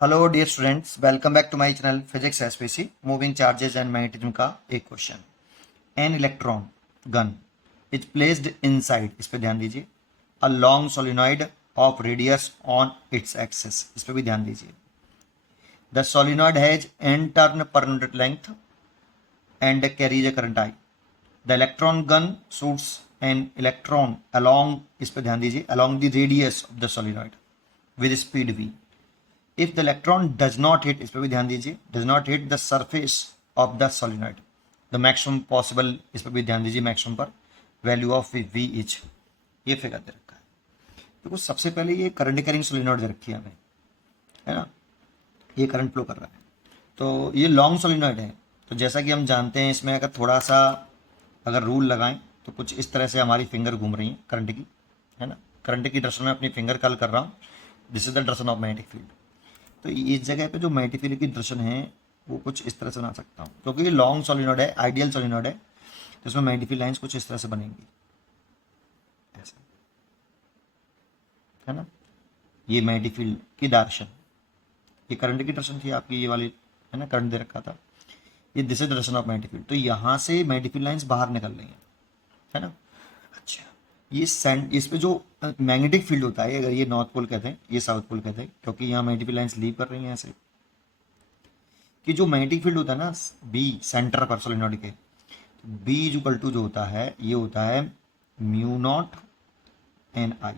Hello dear students, welcome back to my channel physics SPC. Moving charges and magnetism का एक question. An electron gun is placed inside, इस पे ध्यान दीजिए, a long solenoid of radius on its axis, इस पे भी ध्यान दीजिए। The solenoid has n turn per unit length and carries a current I. The electron gun shoots an electron along, इस पे ध्यान दीजिए, along the radius of the solenoid with speed v। If the electron does not hit, इस पर भी ध्यान दीजिए, does not hit the surface of the solenoid, the maximum possible, इस पर भी ध्यान दीजिए, मैक्सिमम पर वैल्यू ऑफ वी इज, ये फिगर दे रखा है। देखो सबसे पहले ये करंट कैरिंग सोलिनॉइड दे रखी है हमें, है ना, ये करंट फ्लो कर रहा है, तो ये लॉन्ग सोलिनॉइड है। तो जैसा कि हम जानते हैं, इसमें अगर थोड़ा सा अगर रूल लगाएं तो कुछ इस तरह से हमारी फिंगर घूम रही है करंट की, है ना, करंट की डायरेक्शन में अपनी फिंगर कल कर रहा हूँ। This is the direction of magnetic field. तो इस जगह पे जो मैग्नेटिक फील्ड की डायरेक्शन है वो कुछ इस तरह से बना सकता हूँ, क्योंकि ये लॉन्ग सोलिनॉइड है, आइडियल सोलिनॉइड है, तो इसमें मैग्नेटिक फील्ड लाइंस कुछ इस तरह से बनेंगी, ऐसे, है ना। ये मैग्नेटिक फील्ड की डायरेक्शन, ये करंट की डायरेक्शन थी आपकी, ये वाली, है ना, करंट दे रखा था, ये this is direction of magnetic field. तो यहाँ से मैग्नेटिक फील्ड लाइंस बाहर निकल रही है ना। अच्छा, ये सेंट, इस पे जो मैग्नेटिक फील्ड होता है, अगर ये नॉर्थ पोल कहते हैं, ये साउथ पोल कहते हैं, क्योंकि यहाँ मैग्नेटिक फील्ड लाइंस लीव कर रही हैं ऐसे, कि जो मैग्नेटिक फील्ड होता है ना बी सेंटर पर सोलिनॉइड के, बी इक्वल टू जो होता है, ये होता है mu naught n I.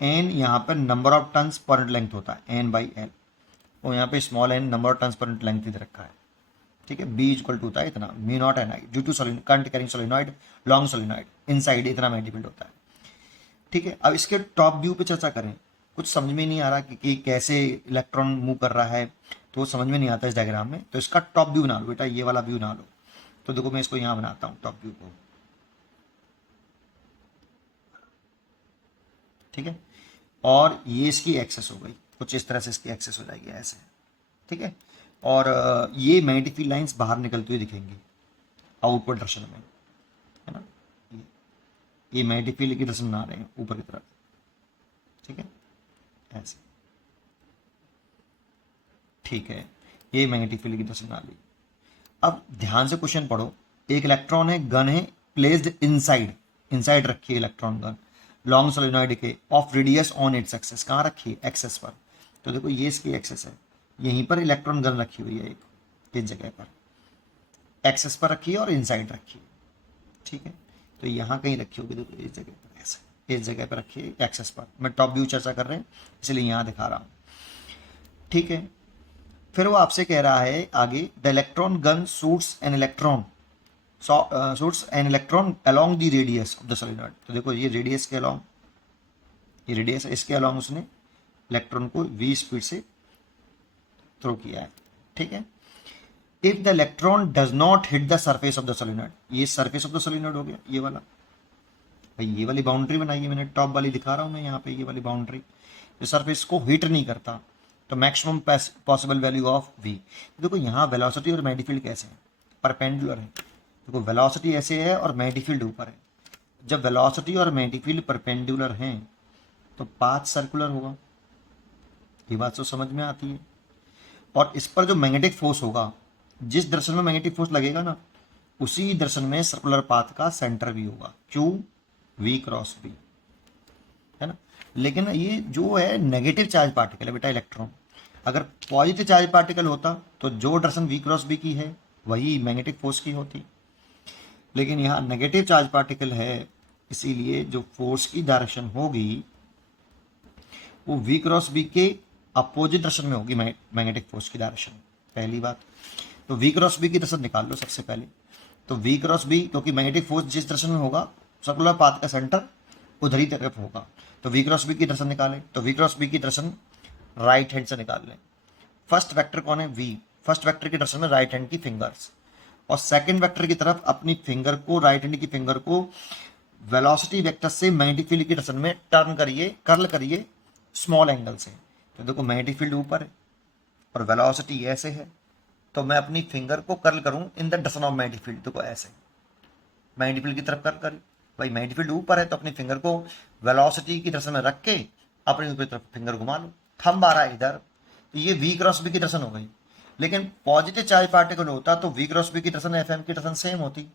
N यहाँ पर number of turns per unit length होता है, एन बाई एल, और यहाँ पे small n number of turns per unit length दे रखा है, ठीक है। बी इक्वल टू होता है इतना, mu naught n I, due to current carrying solenoid, long solenoid, inside इतना मैग्नेटिक फील्ड होता है, ठीक है। अब इसके टॉप व्यू पे चर्चा करें। कुछ समझ में नहीं आ रहा कि कैसे इलेक्ट्रॉन मूव कर रहा है, तो वो समझ में नहीं आता इस डायग्राम में, तो इसका टॉप व्यू बना लो बेटा, ये वाला व्यू बना लो। तो देखो मैं इसको यहाँ बनाता हूँ टॉप व्यू को, ठीक है। और ये इसकी एक्सेस हो गई, कुछ इस तरह से इसकी एक्सेस हो जाएगी ऐसे, ठीक है। और ये मैग्नेटिक फील्ड लाइंस बाहर निकलती हुई दिखेंगी आउटवर्ड डायरेक्शन में, है ना। ये मैग्नेटिक फील्ड की डायरेक्शन बना रहे हैं ऊपर की तरफ, ठीक है, ऐसे, ठीक है। ये मैग्नेटिक फील्ड की डायरेक्शन बना ली। अब ध्यान से क्वेश्चन पढ़ो। एक इलेक्ट्रॉन है, गन है, प्लेस्ड इनसाइड, इनसाइड रखी है इलेक्ट्रॉन गन लॉन्ग सोलिनॉइड के, of radius on its axis, कहाँ रखी है, एक्सेस पर। तो देखो ये इसकी एक्सेस है, यहीं पर इलेक्ट्रॉन गन रखी हुई है एक, इस जगह पर एक्सेस पर रखी है और इनसाइड रखी है, ठीक है। तो यहाँ कहीं रखी होगी, देखो इस जगह पर, ऐसे इस जगह पर रखी है एक्सेस पर। मैं टॉप व्यू चर्चा कर रहे हैं इसलिए यहाँ दिखा रहा हूँ, ठीक है। फिर वो आपसे कह रहा है आगे, the electron gun shoots an electron, shoots an electron along the radius of the solenoid. तो देखो ये रेडियस के अलोंग, ये रेडियस है, इसके अलोंग उसने इलेक्ट्रॉन को v स्पीड से थ्रो किया है, ठीक है। If the electron does not hit the surface of the solenoid, ये सरफेस ऑफ द सोलिनॉइड हो गया, ये वाला भाई, ये वाली बाउंड्री बनाई है मैंने, टॉप वाली दिखा रहा हूँ मैं यहाँ पे, ये वाली बाउंड्री, जो सरफेस को हिट नहीं करता, तो maximum possible value of v। देखो यहाँ वेलोसिटी और मैग्नेटिक फील्ड कैसे हैं, परपेंडिकुलर है। देखो वेलोसिटी ऐसे है और मैग्नेटिक फील्ड ऊपर है। जब वेलोसिटी और मैग्नेटिक फील्ड परपेंडिकुलर हैं तो पाथ सर्कुलर होगा, ये बात तो समझ में आती है। और इस पर जो मैग्नेटिक फोर्स होगा, जिस दर्शन में मैग्नेटिक फोर्स लगेगा ना, उसी दर्शन में सर्कुलर पाथ का सेंटर भी होगा, क्यू v क्रॉस v, है ना। लेकिन ये जो है नेगेटिव चार्ज पार्टिकल है बेटा इलेक्ट्रॉन, अगर पॉजिटिव चार्ज पार्टिकल होता तो जो डायरेक्शन v क्रॉस v की है वही मैग्नेटिक फोर्स की होती, लेकिन यहाँ नेगेटिव चार्ज पार्टिकल है, इसीलिए जो फोर्स की डायरेक्शन होगी वो v क्रॉस v के अपोजिट डायरेक्शन में होगी, मैग्नेटिक फोर्स की डायरेक्शन। पहली बात तो v क्रॉस v की डायरेक्शन निकाल लो सबसे पहले। तो v क्रॉस v, क्योंकि मैग्नेटिक फोर्स जिस डायरेक्शन में होगा सर्कुलर पाथ का सेंटर उधर ही तरफ होगा, तो v क्रॉस v की डायरेक्शन निकालें। तो v क्रॉस v की डायरेक्शन राइट हैंड से निकाल लें। फर्स्ट वेक्टर कौन है, v, फर्स्ट वेक्टर की डायरेक्शन में राइट हैंड की फिंगर्स, और सेकंड वेक्टर की तरफ अपनी फिंगर को, राइट हैंड की फिंगर को वेलोसिटी वेक्टर से मैग्नेटिक फील्ड की डायरेक्शन में टर्न करिए, कर्ल करिए स्मॉल एंगल से। तो देखो मैग्नेटिक फील्ड ऊपर है और वेलोसिटी ऐसे है, तो मैं अपनी फिंगर को कर्ल करूं in the direction of magnetic field, देखो ऐसे मैग्नेटिक फील्ड की तरफ कर्ल करी। भाई मैग्नेटिक फील्ड ऊपर है तो अपनी फिंगर को वेलोसिटी की डायरेक्शन में रख के अपनी ऊपर तरफ फिंगर घुमा लो। थंब आ रहा है इधर, तो ये V क्रॉस B की डायरेक्शन हो गई। लेकिन पॉजिटिव चार्ज पार्टिकल होता तो V क्रॉस B की डायरेक्शन FM की डायरेक्शन सेम होती,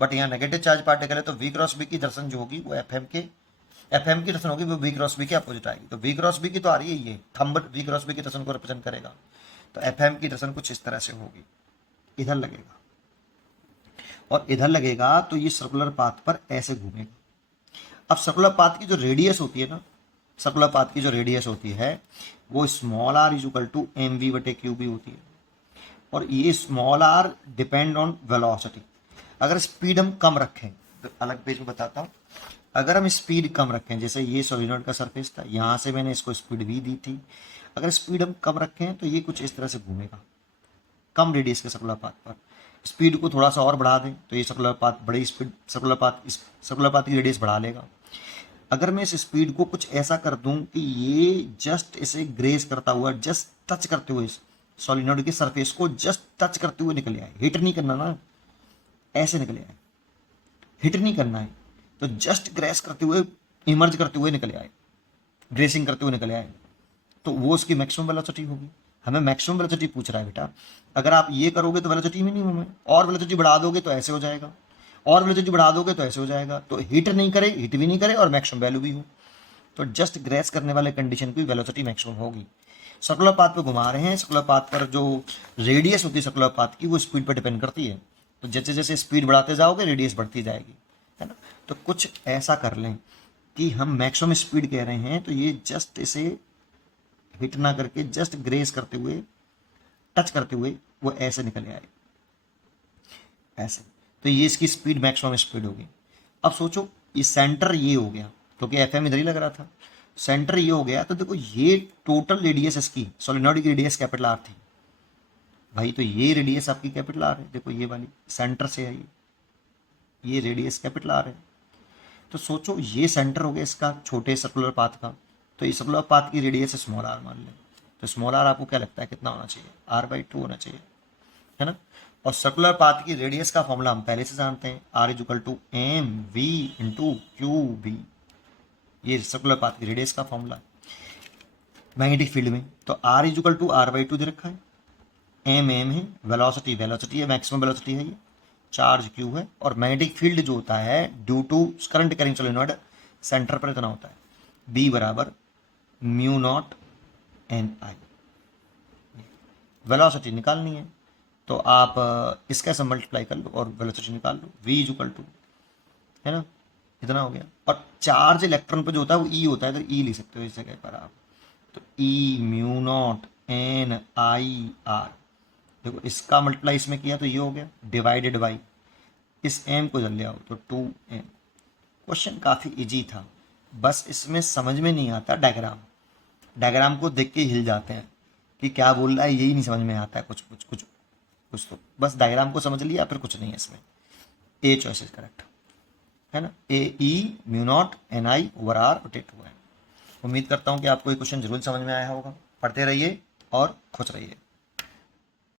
बट यहाँ नेगेटिव चार्ज पार्टिकल है तो V क्रॉस B की डायरेक्शन जो होगी वो FM की डायरेक्शन होगी वो V क्रॉस B के अपोजिट आएगी। तो V क्रॉस B की तो आ रही है, ये थंब V क्रॉस B की डायरेक्शन को रिप्रेजेंट करेगा। तो FM की डायरेक्शन कुछ इस तरह से होगी, इधर लगेगा और इधर लगेगा, तो ये सर्कुलर पाथ पर ऐसे घूमेगा। अब सर्कुलर पाथ की जो रेडियस होती है ना, सर्कुलर पाथ की जो रेडियस होती है वो small r is equal to m v बटे क्यू बी होती है। और ये small r depend on velocity. अगर स्पीड हम कम रखें तो अलग पेज में बताता हूँ, अगर हम स्पीड कम रखें, जैसे ये सोलिनॉइड का सरफेस था, यहाँ से मैंने इसको स्पीड वी दी थी, अगर स्पीड हम कम रखें तो ये कुछ इस तरह से घूमेगा कम रेडियस के सर्कुलर पाथ पर। स्पीड को थोड़ा सा और बढ़ा दें तो ये सर्कुलर पाथ बड़ी स्पीड सर्कुलर पाथ की रेडियस बढ़ा लेगा। अगर मैं इस स्पीड को कुछ ऐसा कर दूं कि ये जस्ट इसे ग्रेस करता हुआ, जस्ट टच करते हुए सॉलिनॉइड के सरफेस को जस्ट टच करते हुए निकल आए, हिट नहीं करना ना, ऐसे निकले आए, हिट नहीं करना है, तो जस्ट ग्रेस करते हुए, इमर्ज करते हुए निकले आए, ग्रेसिंग करते हुए निकले आए, तो वो उसकी मैक्सिमम वेलोसिटी होगी। हमें मैक्सिमम वेलोसिटी पूछ रहा है बेटा। अगर आप ये करोगे तो वेलोसिटी मिनिमम है, और वेलोसिटी बढ़ा दोगे तो ऐसे हो जाएगा, और वेलोसिटी बढ़ा दोगे तो ऐसे हो जाएगा। तो हिट नहीं करे, हिट भी नहीं करे और मैक्सिमम वैल्यू भी हो, तो जस्ट ग्रेस करने वाले कंडीशन की वेलोसिटी मैक्सिमम होगी। सर्कुलर पाथ पे घुमा रहे हैं, सर्कुलर पाथ पर जो रेडियस होती है सर्कुलर पाथ की वो स्पीड पर डिपेंड करती है। तो जैसे जैसे स्पीड बढ़ाते जाओगे रेडियस बढ़ती जाएगी, है ना। तो कुछ ऐसा कर लें कि हम मैक्सिमम स्पीड कह रहे हैं, तो ये जस्ट इसे हिट ना करके जस्ट ग्रेस करते हुए, टच करते हुए वो ऐसे निकले आए, ऐसे। तो ये इसकी स्पीड मैक्सिमम स्पीड होगी। अब सोचो ये सेंटर ये हो गया, क्योंकि एफएम इधर ही लग रहा था, सेंटर ये हो गया, तो देखो ये टोटल रेडियस इसकी सोलिनॉइड की रेडियस कैपिटल आर थी भाई, तो ये रेडियस आपकी कैपिटल आर है, देखो ये वाली सेंटर से है, ये रेडियस कैपिटल आर है। तो सोचो ये सेंटर हो गया इसका छोटे सर्कुलर पाथ का, तो ये सर्कुलर पाथ की रेडियस स्मॉल आर मान लें, तो स्मॉल आर आपको क्या लगता है कितना होना चाहिए, r/2 होना चाहिए, है ना। और सर्कुलर पाथ की रेडियस का फॉर्मूला हम पहले से जानते हैं, r is equal to m v into q B, ये सर्कुलर पाथ की रेडियस का फॉर्मूला। मैग्नेटिक फील्ड में तो r is equal to r/2 दे रखा है, एम है, वेलोसिटी है, मैक्सिमम वेलोसिटी है, ये चार्ज क्यू है, और मैग्नेटिक फील्ड जो होता है due to current carrying solenoid centre पर इतना होता है, B बराबर mu naught n I. Velocity निकालनी है तो आप इसका से मल्टीप्लाई कर लो और वेलोसिटी निकाल लो, V इज इक्वल टू, है ना, इतना हो गया। और चार्ज इलेक्ट्रॉन पे जो होता है वो E होता है, तो E लिख सकते हो इस जगह पर आप, तो E mu naught n I R. देखो इसका मल्टीप्लाई इसमें किया तो ये हो गया, डिवाइडेड बाई इस m को जल ले आओ तो 2m। क्वेश्चन काफ़ी इजी था, बस इसमें समझ में नहीं आता डायग्राम, डायग्राम को देख के हिल जाते हैं कि क्या बोल रहा है, यही नहीं समझ में आता है, कुछ तो बस डायग्राम को समझ लिया, फिर कुछ नहीं है इसमें। ए चॉइस इज करेक्ट, है ना, A mu naught n I over r rotate हुआ है। उम्मीद करता हूँ कि आपको ये क्वेश्चन जरूर समझ में आया होगा। पढ़ते रहिए और खुश रहिए।